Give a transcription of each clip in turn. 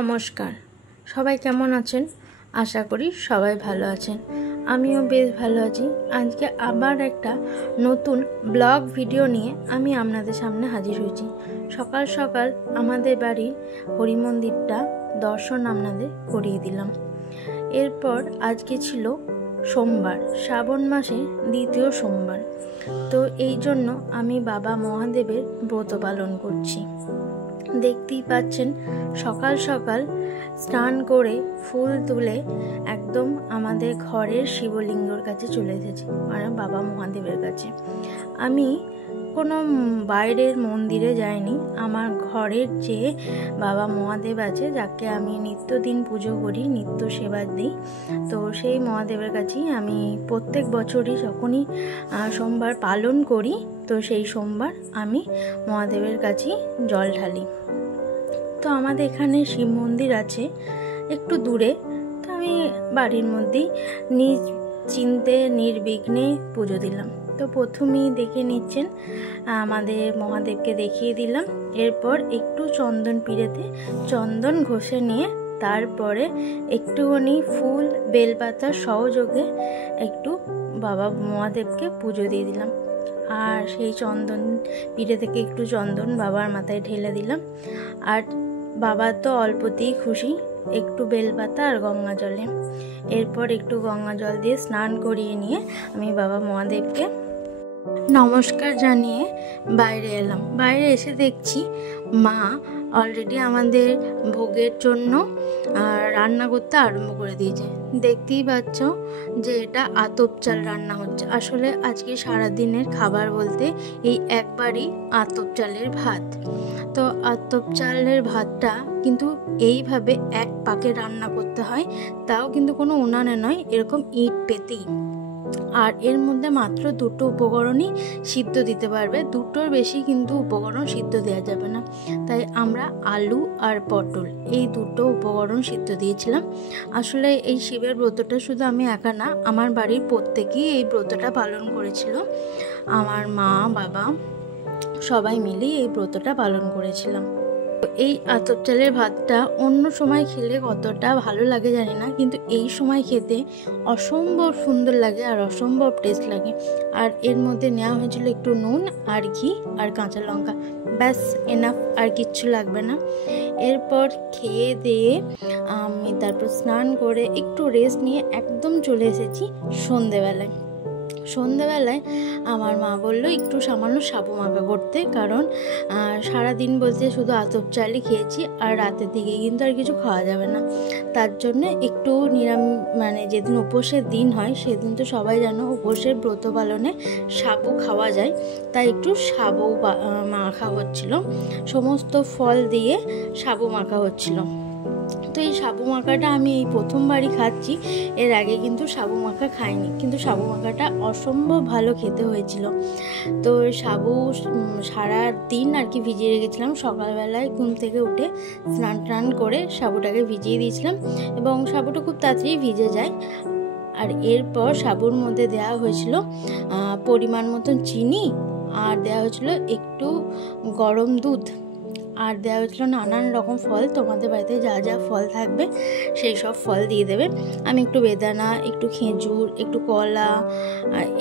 নমস্কার, সবাই কেমন আছেন? আশা করি সবাই ভালো আছেন। আমিও বেশ ভালো আছি। আজকে আবার একটা নতুন ব্লগ ভিডিও নিয়ে আমি আপনাদের সামনে হাজির হয়েছি। সকাল সকাল আমাদের বাড়ির হরি মন্দিরটা দর্শন আপনাদের করিয়ে দিলাম। এরপর আজকে ছিল সোমবার, শ্রাবণ মাসে দ্বিতীয় সোমবার। তো এই জন্য আমি বাবা মহাদেবের ব্রত পালন করছি। দেখতেই পাচ্ছেন সকাল সকাল স্নান করে ফুল তুলে একদম আমাদের ঘরের শিবলিঙ্গর কাছে চলে এসেছি, মানে বাবা মহাদেবের কাছে। আমি কোনো বাইরের মন্দিরে যাইনি, আমার ঘরের যে বাবা মহাদেব আছে, যাকে আমি নিত্যদিন পুজো করি, নিত্য সেবা দিই, তো সেই মহাদেবের কাছেই আমি প্রত্যেক বছরই যখনই সোমবার পালন করি, তো সেই সোমবার আমি মহাদেবের কাছেই জল ঢালি। তো আমাদের এখানে শিব মন্দির আছে একটু দূরে, তো আমি বাড়ির মধ্যেই চিনতে নির্বিঘ্নে পুজো দিলাম। তো প্রথমেই দেখে নিচ্ছেন আমাদের মহাদেবকে দেখিয়ে দিলাম। এরপর একটু চন্দন পিড়েতে চন্দন ঘষে নিয়ে তারপরে একটুখানি ফুল বেলপাতা সহযোগে একটু বাবা মহাদেবকে পুজো দিয়ে দিলাম। আর সেই চন্দন পিঠে থেকে একটু চন্দন বাবার মাথায় ঢেলে দিলাম। আর বাবা তো অল্পতেই খুশি, একটু বেলপাতা আর গঙ্গা জলে। এরপর একটু গঙ্গা জল দিয়ে স্নান করিয়ে নিয়ে আমি বাবা মহাদেবকে নমস্কার জানিয়ে বাইরে এলাম। বাইরে এসে দেখছি মা অলরেডি আমাদের ভোগের জন্য রান্না করতে আরম্ভ করে দিয়েছে। দেখতেই পাচ্ছ যে এটা আতপ চাল রান্না হচ্ছে। আসলে আজকে সারাদিনের খাবার বলতে এই একবারই আতপ চালের ভাত। তো আতপ চালের ভাতটা কিন্তু এইভাবে এক পাকে রান্না করতে হয়, তাও কিন্তু কোনো উনানে নয়, এরকম ইট পেতেই। আর এর মধ্যে মাত্র দুটো উপকরণই সিদ্ধ দিতে পারবে, দুটোর বেশি কিন্তু উপকরণ সিদ্ধ দেওয়া যাবে না। তাই আমরা আলু আর পটল এই দুটো উপকরণ সিদ্ধ দিয়েছিলাম। আসলে এই শিবের ব্রতটা শুধু আমি একা না, আমার বাড়ির প্রত্যেকেই এই ব্রতটা পালন করেছিল। আমার মা বাবা সবাই মিলেই এই ব্রতটা পালন করেছিলাম। এই আতপ চালের ভাতটা অন্য সময় খেলে কতটা ভালো লাগে জানি না, কিন্তু এই সময় খেতে অসম্ভব সুন্দর লাগে আর অসম্ভব টেস্ট লাগে। আর এর মধ্যে নেওয়া হয়েছিল একটু নুন আর ঘি আর কাঁচা লঙ্কা, ব্যাস এনাফ, আর কিচ্ছু লাগবে না। এরপর খেয়ে দিয়ে আমি তারপর স্নান করে একটু রেস্ট নিয়ে একদম চলে এসেছি সন্ধেবেলায়। সন্ধেবেলায় আমার মা বললো একটু সামান্য সাবু মাখা করতে, কারণ সারাদিন বলতে শুধু আতপ চালই খেয়েছি আর রাতের দিকে কিন্তু আর কিছু খাওয়া যাবে না। তার জন্য একটু মানে যেদিন উপোসের দিন হয় সেদিন তো সবাই জানো উপোসের ব্রত পালনে সাবু খাওয়া যায়, তাই একটু সাবু মাখা হচ্ছিল, সমস্ত ফল দিয়ে সাবু মাখা হচ্ছিল। তো এই সাবু মাখাটা আমি এই প্রথমবারই খাচ্ছি, এর আগে কিন্তু সাবু মাখা খাইনি, কিন্তু সাবু মাখাটা অসম্ভব ভালো খেতে হয়েছিল। তো সাবু সারা দিন আর কি ভিজিয়ে রেখেছিলাম, সকালবেলায় ঘুম থেকে উঠে স্নান টান করে সাবুটাকে ভিজিয়ে দিয়েছিলাম এবং সাবুটা খুব তাড়াতাড়ি ভিজে যায়। আর এরপর সাবুর মধ্যে দেওয়া হয়েছিল পরিমাণ মতন চিনি, আর দেওয়া হয়েছিল একটু গরম দুধ, আর দেওয়া হয়েছিল নানান রকম ফল। তোমাদের বাড়িতে যা যা ফল থাকবে সেই সব ফল দিয়ে দেবে। আমি একটু বেদানা, একটু খেজুর, একটু কলা,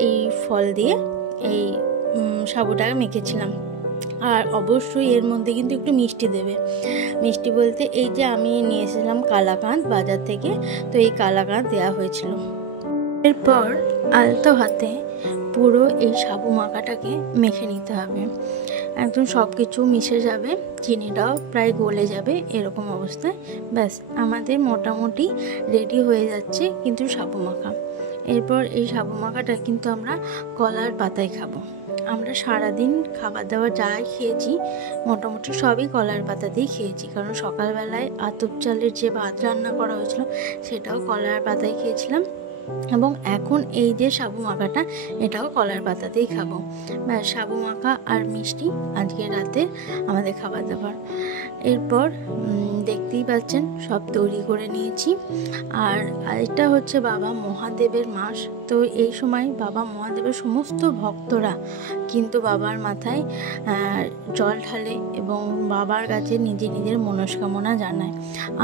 এই ফল দিয়ে এই সাবুটাকে মেখেছিলাম। আর অবশ্যই এর মধ্যে কিন্তু একটু মিষ্টি দেবে। মিষ্টি বলতে এই যে আমি নিয়ে এসেছিলাম কালাকাঁদ বাজার থেকে, তো এই কালাকাঁদ দেওয়া হয়েছিল। এরপর আলতো হাতে পুরো এই সাবু মাখাটাকে মেখে নিতে হবে, একদম সব কিছু মিশে যাবে, চিনিটাও প্রায় গলে যাবে, এরকম অবস্থায় ব্যাস আমাদের মোটামুটি রেডি হয়ে যাচ্ছে কিন্তু সাবু মাখা। এরপর এই সাবু মাখাটা কিন্তু আমরা কলার পাতায় খাবো। আমরা সারাদিন খাবার দাবার যাই খেয়েছি মোটামুটি সবই কলার পাতাতেই খেয়েছি, কারণ সকালবেলায় আতপ চালের যে ভাত রান্না করা হয়েছিল সেটাও কলার পাতায় খেয়েছিলাম। এবং এখন এই যে সাবু মাখাটা, এটাও কলার পাতাতেই খাবো। ব্যাস, সাবু মাখা আর মিষ্টি আজকে রাতে আমাদের খাবার দাবার। এরপর দেখতেই পাচ্ছেন সব তৈরি করে নিয়েছি। আর এটা হচ্ছে বাবা মহাদেবের মাস, তো এই সময় বাবা মহাদেবের সমস্ত ভক্তরা কিন্তু বাবার মাথায় জল ঢালে এবং বাবার কাছে নিজের মনস্কামনা জানায়।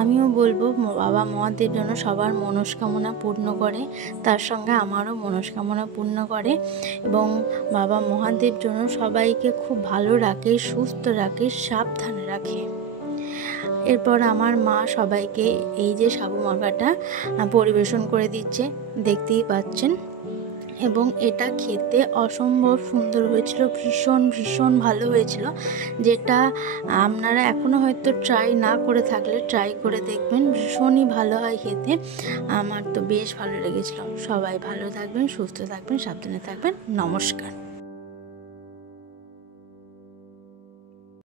আমিও বলবো বাবা মহাদেব যেন সবার মনস্কামনা পূর্ণ করে, তার সঙ্গে আমারও মনস্কামনা পূর্ণ করে এবং বাবা মহাদেব যেন সবাইকে খুব ভালো রাখে, সুস্থ রাখে, সাবধানে রাখে। এরপর আমার মা সবাইকে এই যে সাবু মাখাটা পরিবেশন করে দিচ্ছে, দেখতেই পাচ্ছেন। এবং এটা খেতে অসম্ভব সুন্দর হয়েছিল, ভীষণ ভালো হয়েছিল, যেটা আপনারা এখনও হয়তো ট্রাই না করে থাকলে ট্রাই করে দেখবেন, ভীষণই ভালো হয় খেতে। আমার তো বেশ ভালো লেগেছিল। সবাই ভালো থাকবেন, সুস্থ থাকবেন, সাবধানে থাকবেন। নমস্কার।